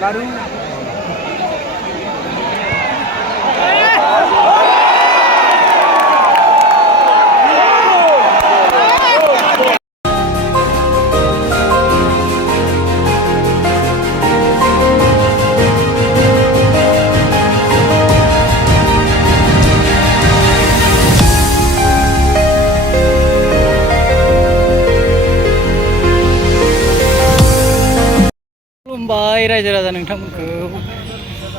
baru खुलुमबाय रायजो राजा नोंथांमोनखौ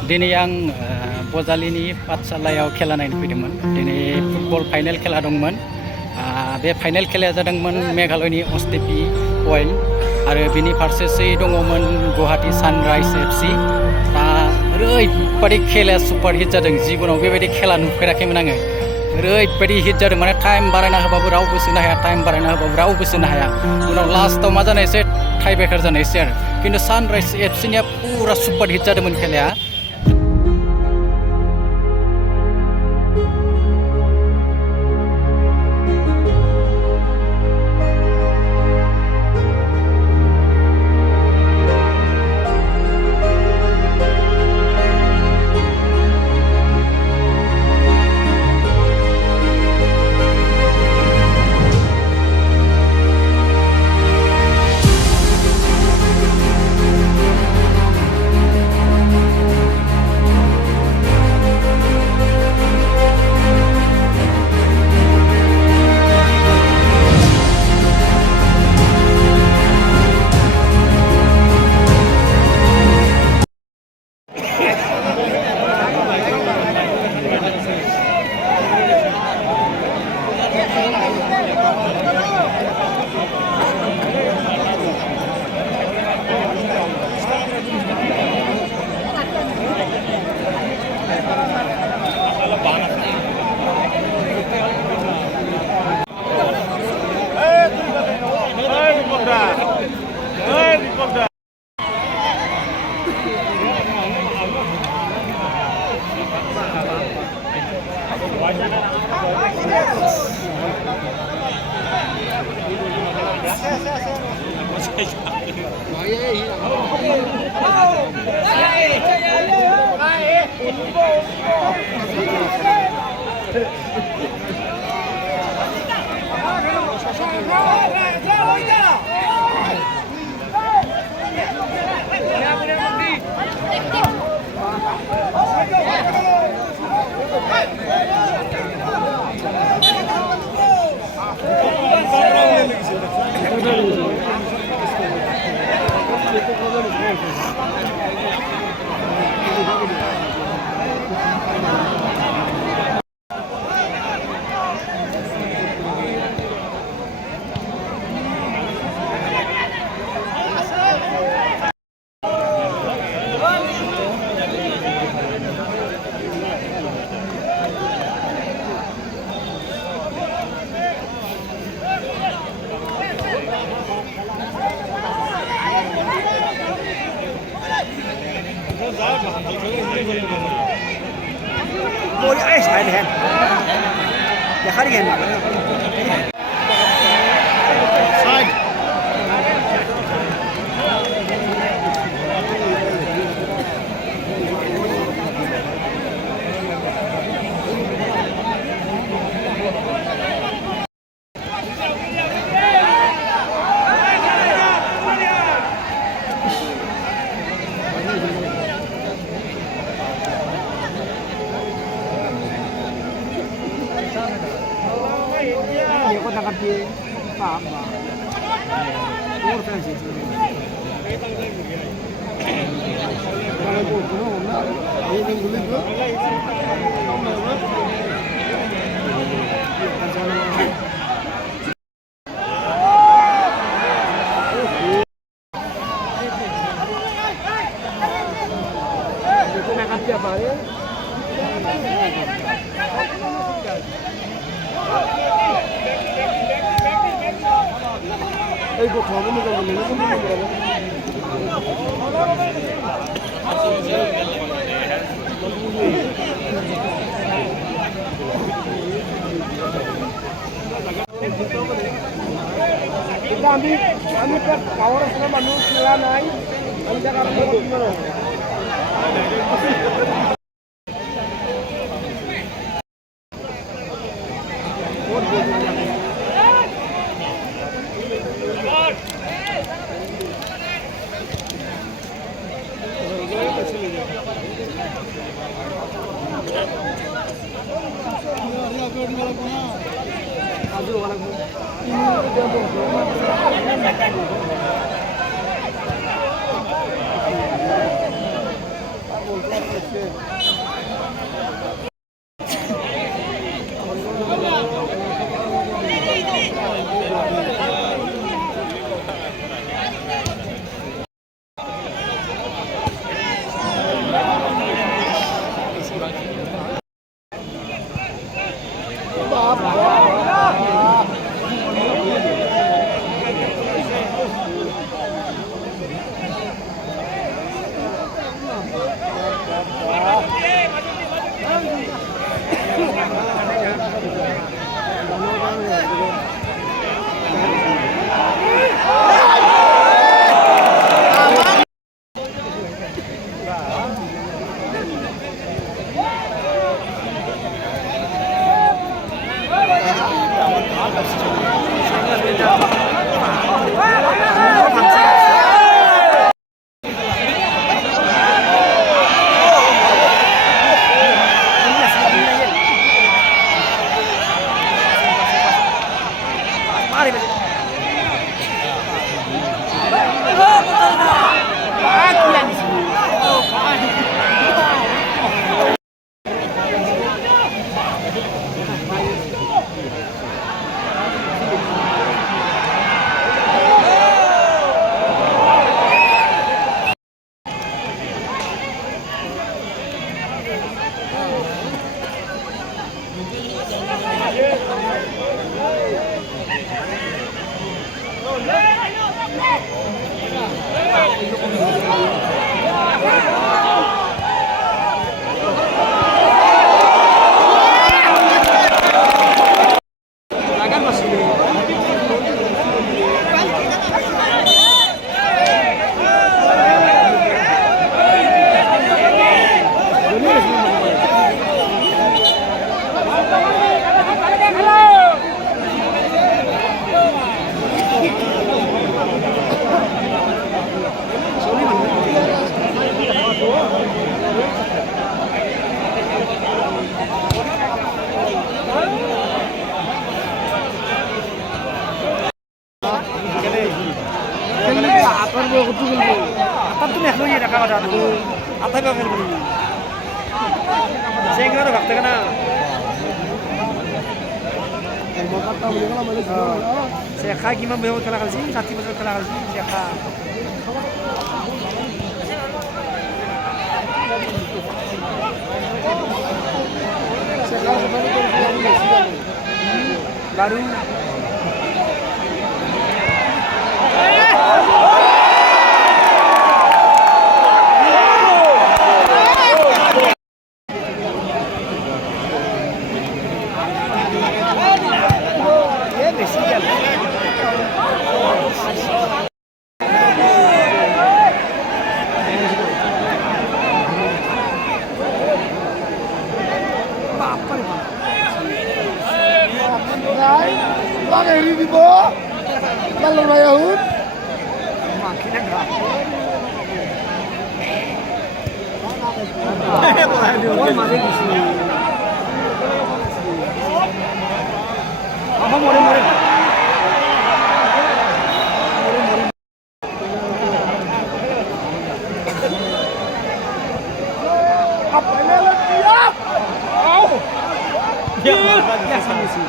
दिनै आं बजालिनि पाठशालायाव खेला नायनो फैदोंमोन। दिनै फुटबल फाइनाल खेला दंमोन। बे फाइनाल खेलाया जादोंमोन मेघालयनि अस्टिपि अइल आरो बिनि फारसेसै दङमोन गुवाहाटी सानराइज एफसि। दा ओरैबायदि खेलाया सुपार हिट जादों, जिबनाव बेबायदि खेला नुफेराखैमोन आङो। ओरैबायदि हिट जादों, माने टाइम बारायना होबाबो रावबो सोनो हाया, टाइम बारायना होबाबो रावबो सोनो हाया। उनाव लास्टआव मा जानायसै, टाइ ब्रेकार जानायसै आरो। खिन्थु सानराइज एफसिनिया पुरा सुपार हिट जादोंमोन खेलाया। Ôi, ai sai này? Ya khá đi hèn. Sai. Nhiều con thằng kia phạm mà vô phải gì chứ kalau vô nó nó đi đi lên bước không được nữa itu nak apa apa ya. 이거 과금을 가면 내가 손님을 가면 kita ambil kan kawan sama manusia lain Sekha gimana beliau kalah kali sih, 1 bocor kalah kali sih, Sekha. Baru. Ini di bawah, kalau Yahud, Makin enggak. Masih di sini. Apa more? Apa ini lagi ya? Oh. Ya sini sih.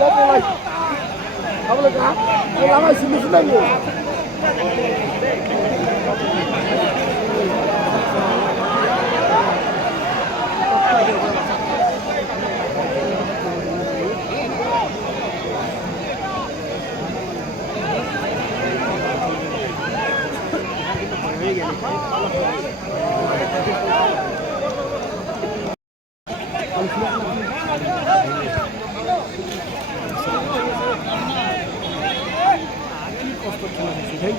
coba mulai. Apa lagi? Lama sini senang ya. কষ্ট খেলা হয়েছে ভাই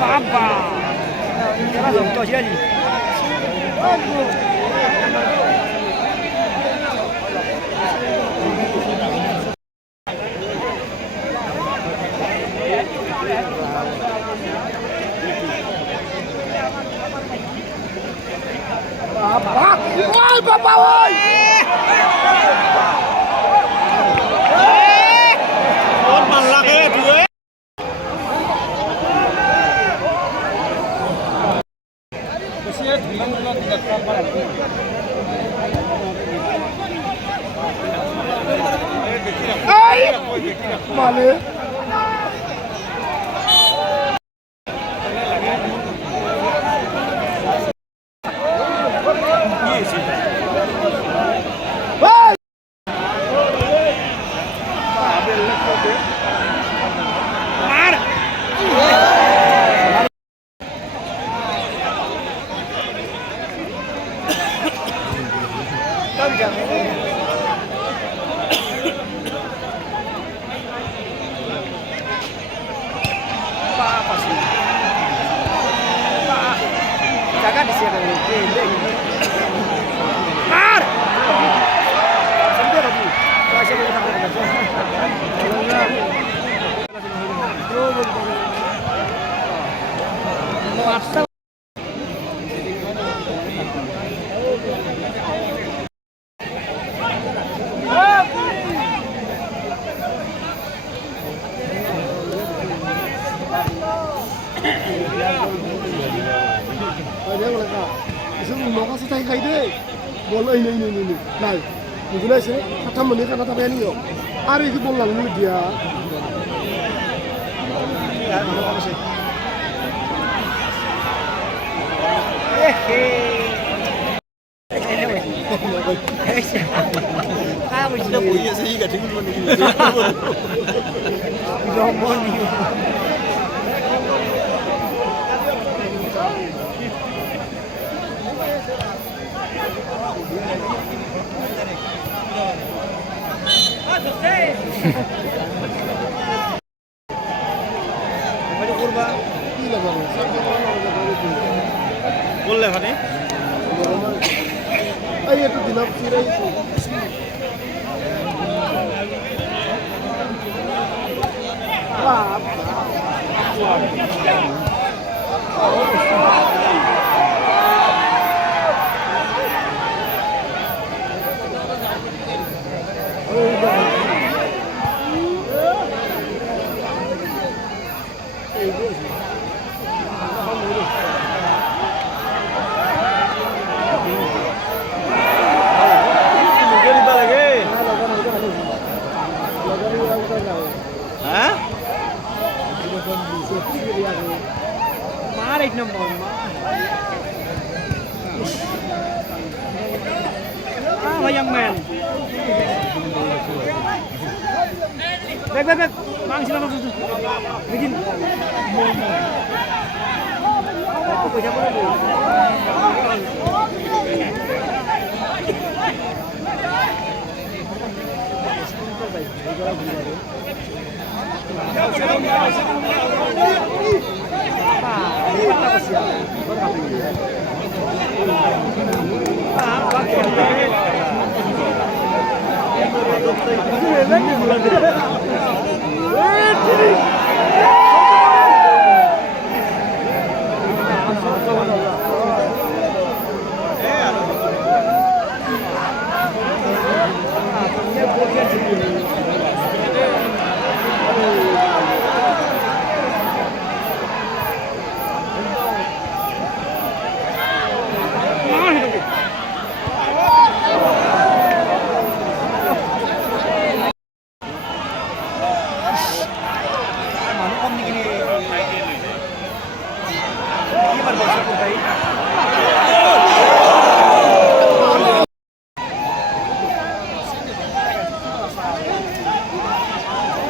Papa! Era junto a gente. Ôi Papa ơi! Con bằng lạc ấy thứ Ai! Male. Vai! Jaga di sini ada Mar! Sampai lagi. Saya boleh sampai. Nó sẽ thay hay đấy, bol này này, mình nói sẽ thăm mình cái nó thăm anh nhiều, ai cái bol lằng như dia, Kamu sudah punya sehingga dengan mana Jomon ini. Boleh kan? Ayo tu dinam sirai tu. Wah. Marek nombor. Wayang men. Baik. Bang sila masuk. Bikin. Aku siapa lagi?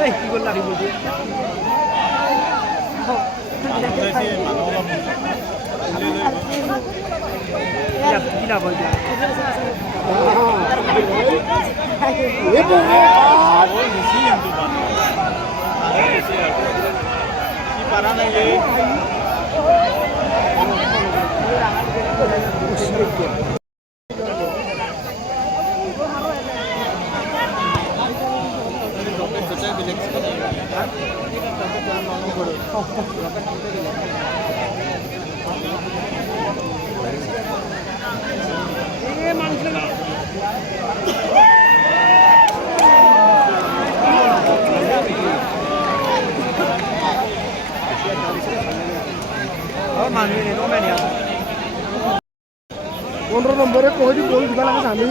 এই কি করলা কি বলছি কি না বলছি para na ye মানুষ কমে নিয়ে 15 নম্বরে কই গোল দিবা লাগে জানি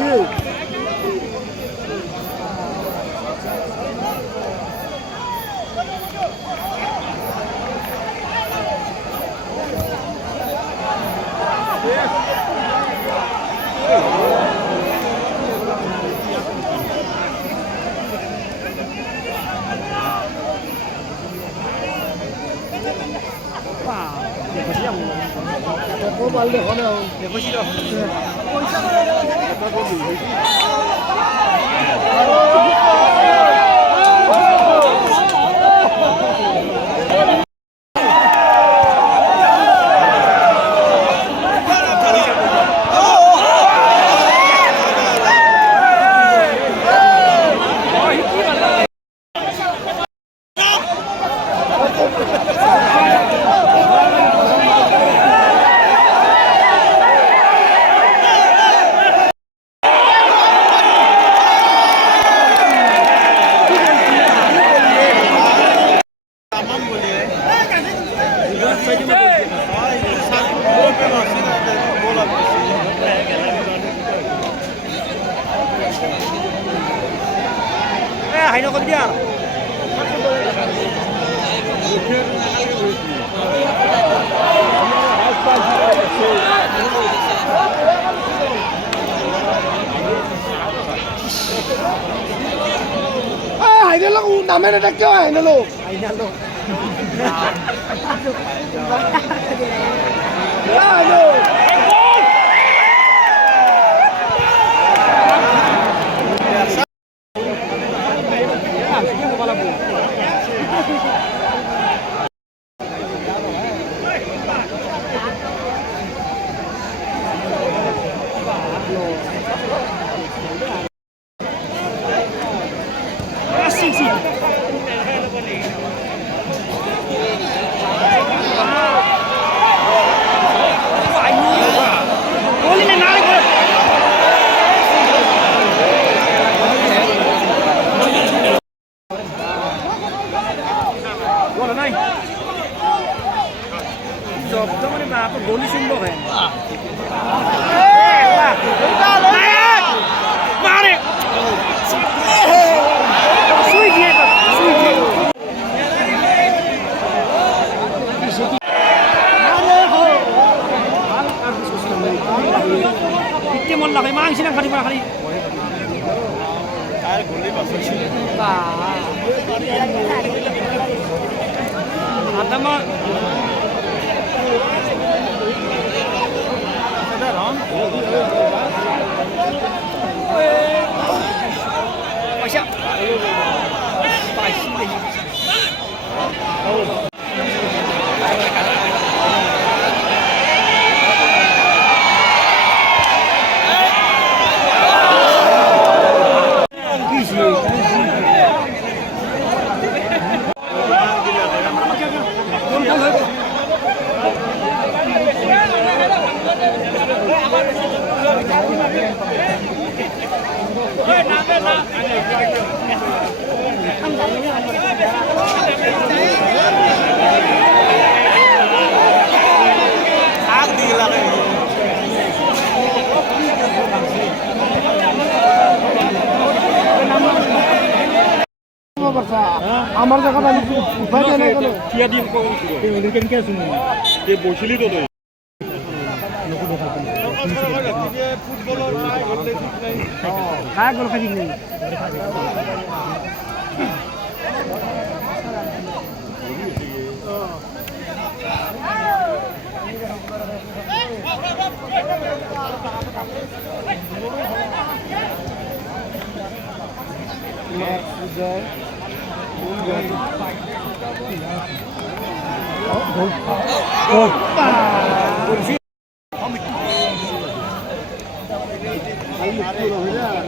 Có bao nhiêu con đâu? để có gì đâu hay nó con dia Hải nó cũng nằm bên đây chơi nó luôn. hay nó luôn Rồi. Jobda মানে বাপ গোলি শুনবো হয় মারে সুই দিয়ে ইতে মন লাগে মাংস না খালি খালি আর গোলি বাসছি আদমা আমার জায়গাটা আমি উপায় দেয় না কেন কিয়া দিম কই ওদের কেন শুনুন যে বসিলি তো তুই ফুটবলার নাই বললে ঠিক নাই হ্যাঁ গোল খাই নেই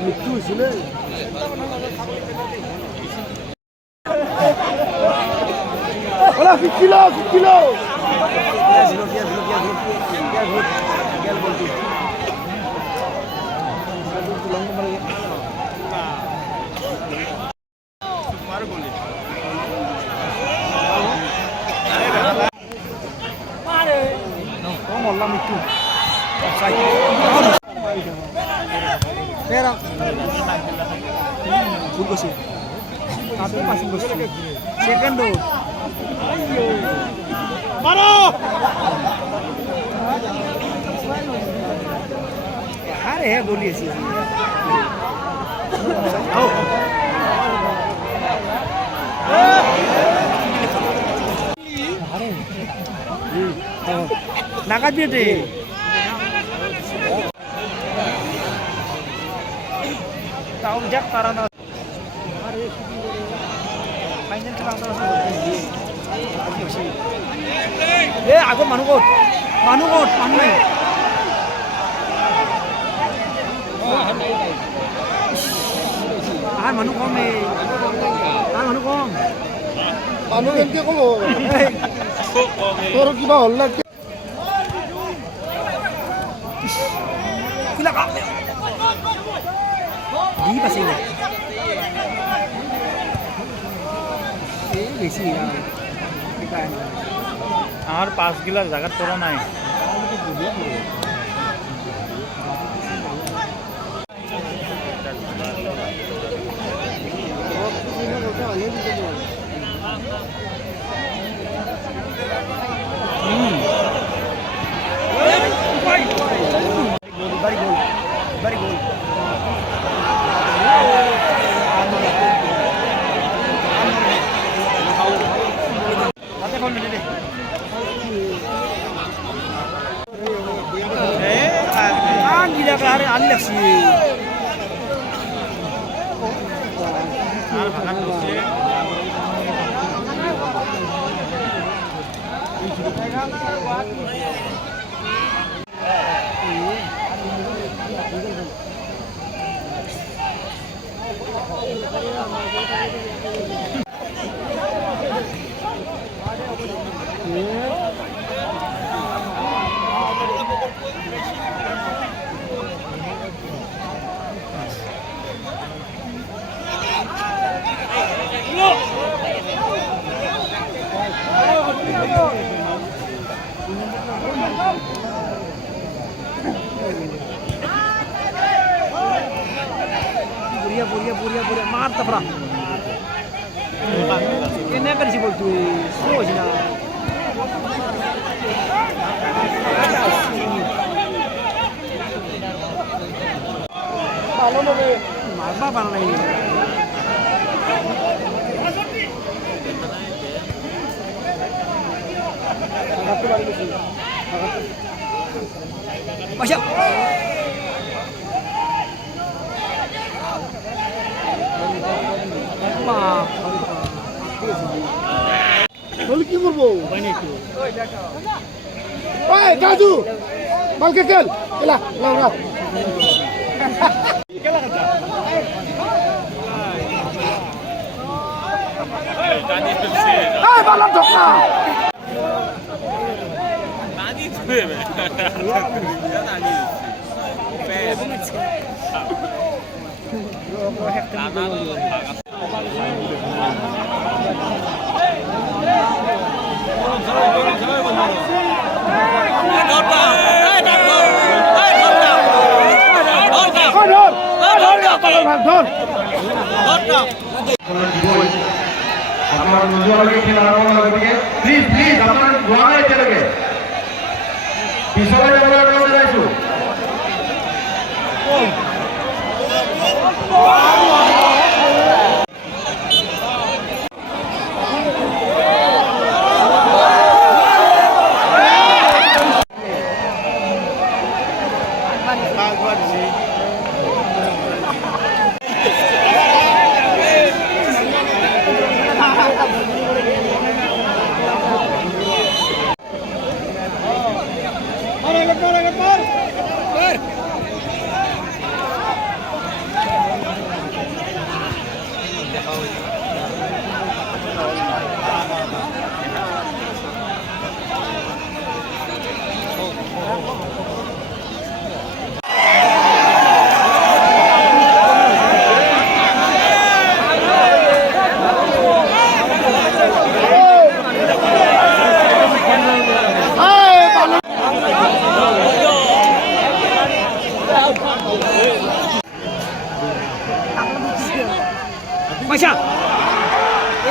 মৃত্যু হৈছিলে kilo kilo Second dose. Are hai goli aisi. Nakat dia deh. Tahu jak karena final খেলা এ আগত মানুহ ক'ত মানুহ নাই আর মানুহ কম মানুহ কেনেকে কম তোৰ কিবা হ'ল না di pasti ini বেশি আর 5 গিলাস জায়গা তোরা নাই Very good. Gila ke hari aneh sih. Buria mata pra. Ini kan sih boleh slow sih na. Balon ni, marba balon ni. Masuk. বলি কি করবো ওই দাদু মালকে কেল এলা লাউরা এই বালা ঢোকা নানি তুই নানি আপনার নিজের খেলা আরম্ভ গতিকে প্লিজ প্লিজ আপনার গোয়া নাই এতিয়ালৈকে পিছলৈ যাবলৈ অনুৰোধ জনাইছো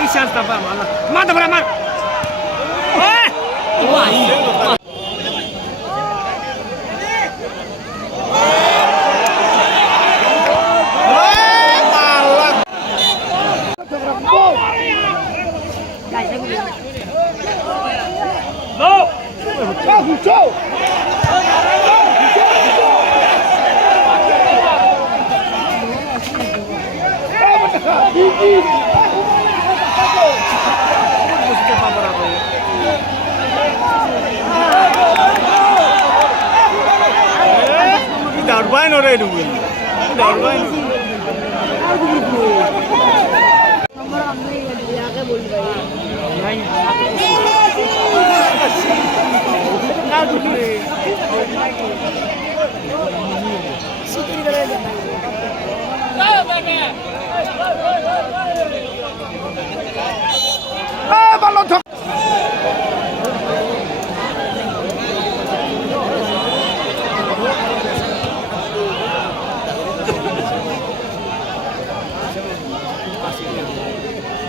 এই চান্স না পাম আল্লাহ মার ধরে মার Darbain orang itu pun, darbain.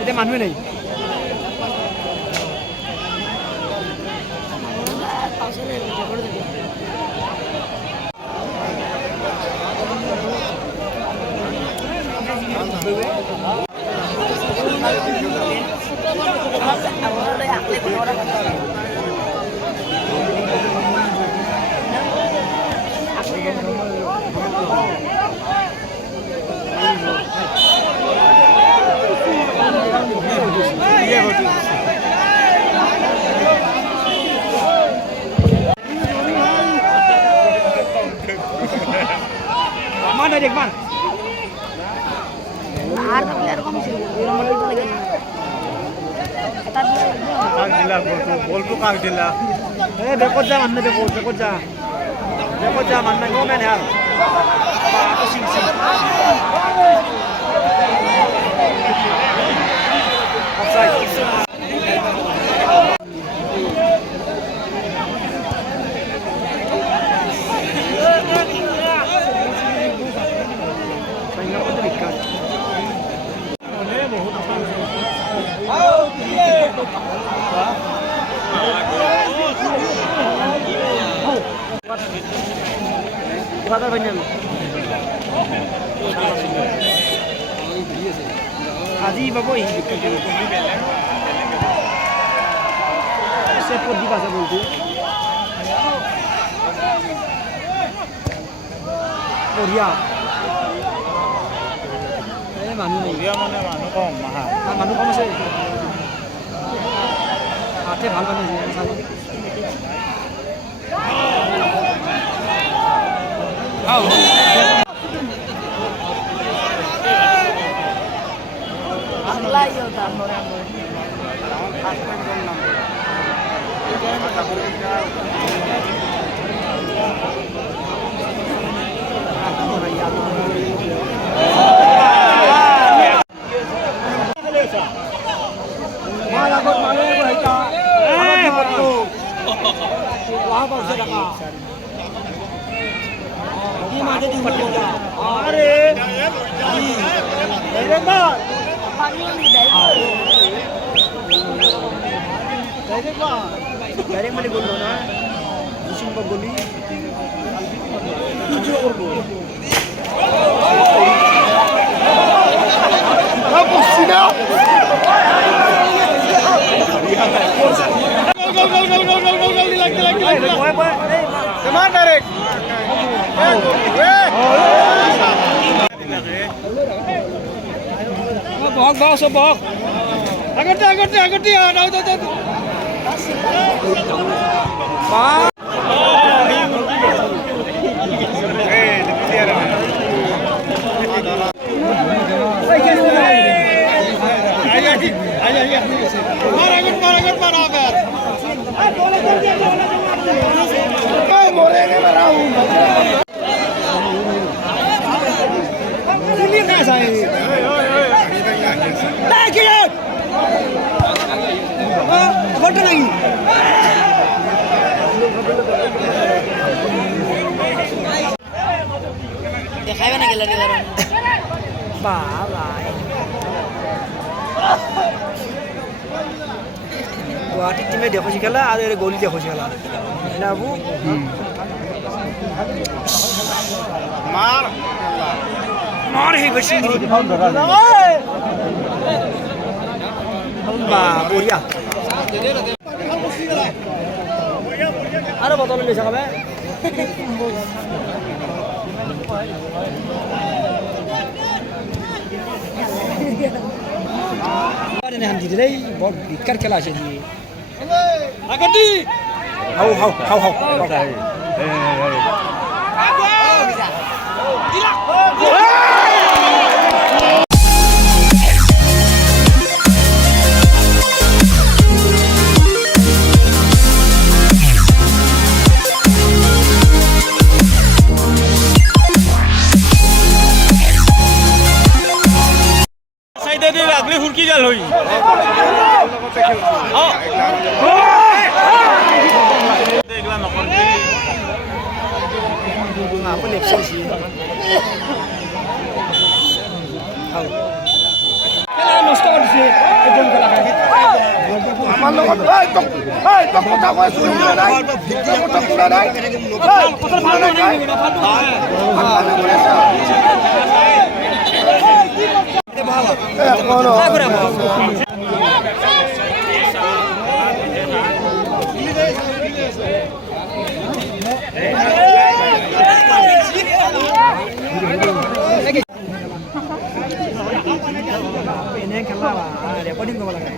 Itu manusia ni. Mana dek man? Ada player kamu sih, nomor itu lagi. Kang dila bol tu kang dila. Dekot jam anda dekot jam anda ngomen ya. Apa sih? Offside. Kata banyak. Aji bapak ini. Sepuluh di bahasa boleh. Korea. Manu. Korea mana manu kau mahal. Manu kau masih. Ate bhal bane je sari. Ao. Angla yo ta nore angla. Malakot malu berita. Betul. Wah bangsa dah. Di mana di mana? Are. Dari mana? Dari mana? Dari mana gol na? Musim goli. Tujuh gol. Apa sih dah? Gol lagi. Teman direct. Bok sebok. Agak dia. Tahu. Pak. Dejaban a que le regalaron. Bye. Guwahati টিমে দেখুৱাইছে খেলা আৰু এই গলি দেখুৱাইছে খেলা না বাবু মাৰ সেই বেছি বা বঢ়িয়া আৰু বটল লৈছা কবে বৰ বিকাৰ খেলা আছে হাও হাও হাও হাও আগলি হুৰকি জাল হই দেখলা নকল আপনি এফসি খেলা নষ্ট কৰিছে একদম খেলা আমার লগত তো কথা কই শুনি নাই কথা শুনা নাই কথা শুনা নাই এনে খেলা রেকর্ডিং করব লাগে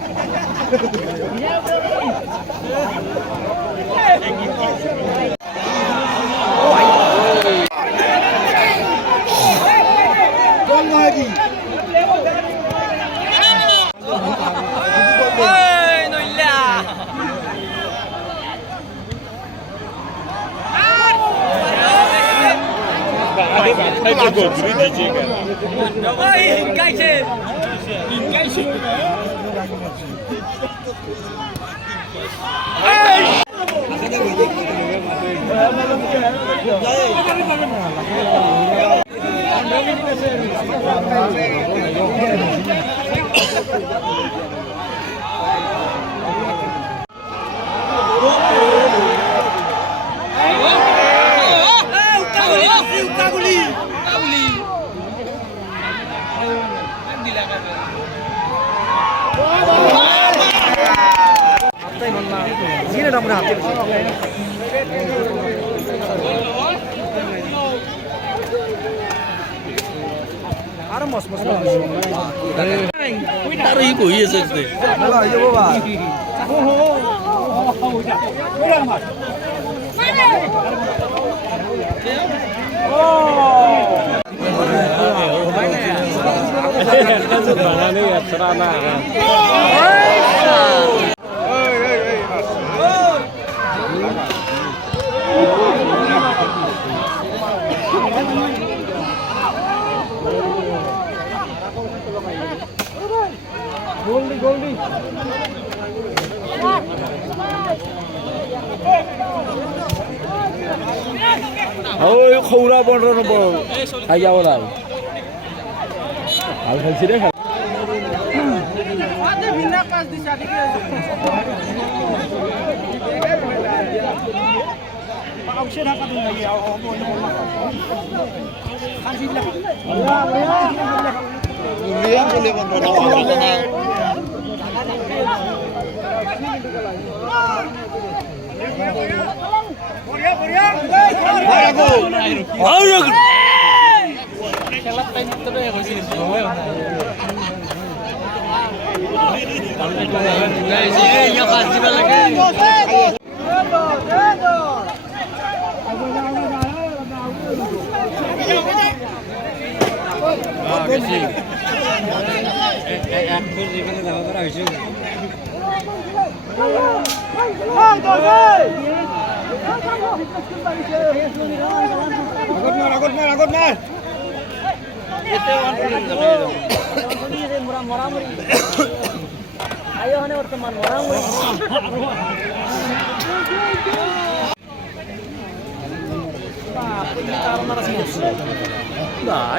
আৰু মস মস আৰু ই বহি আছে ওই খৌরা বড় খাই যাবো না ভাল খেলছি রে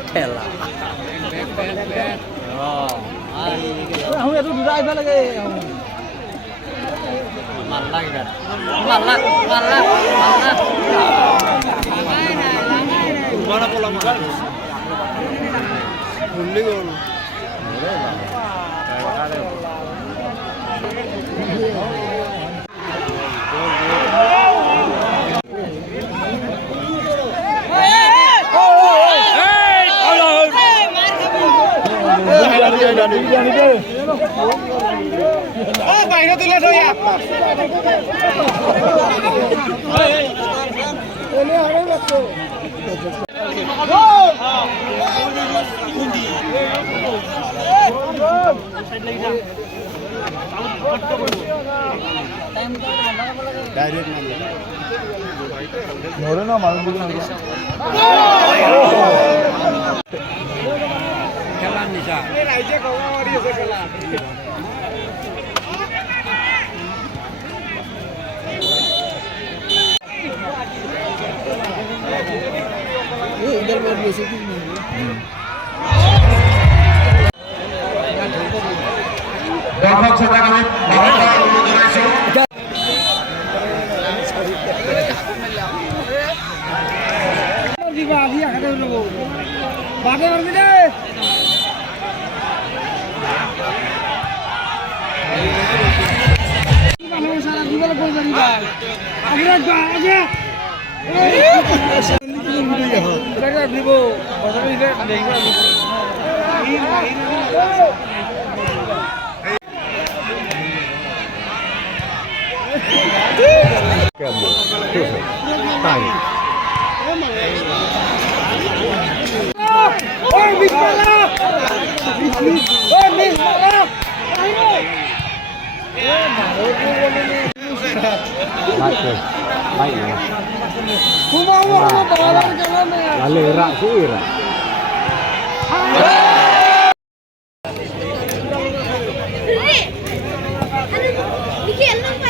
ঠেলা আহো এইটো দুটা আহিব লাগে দর্শক শ্রোতাক আমি বারবার অনুরোধ জনাইছো Ini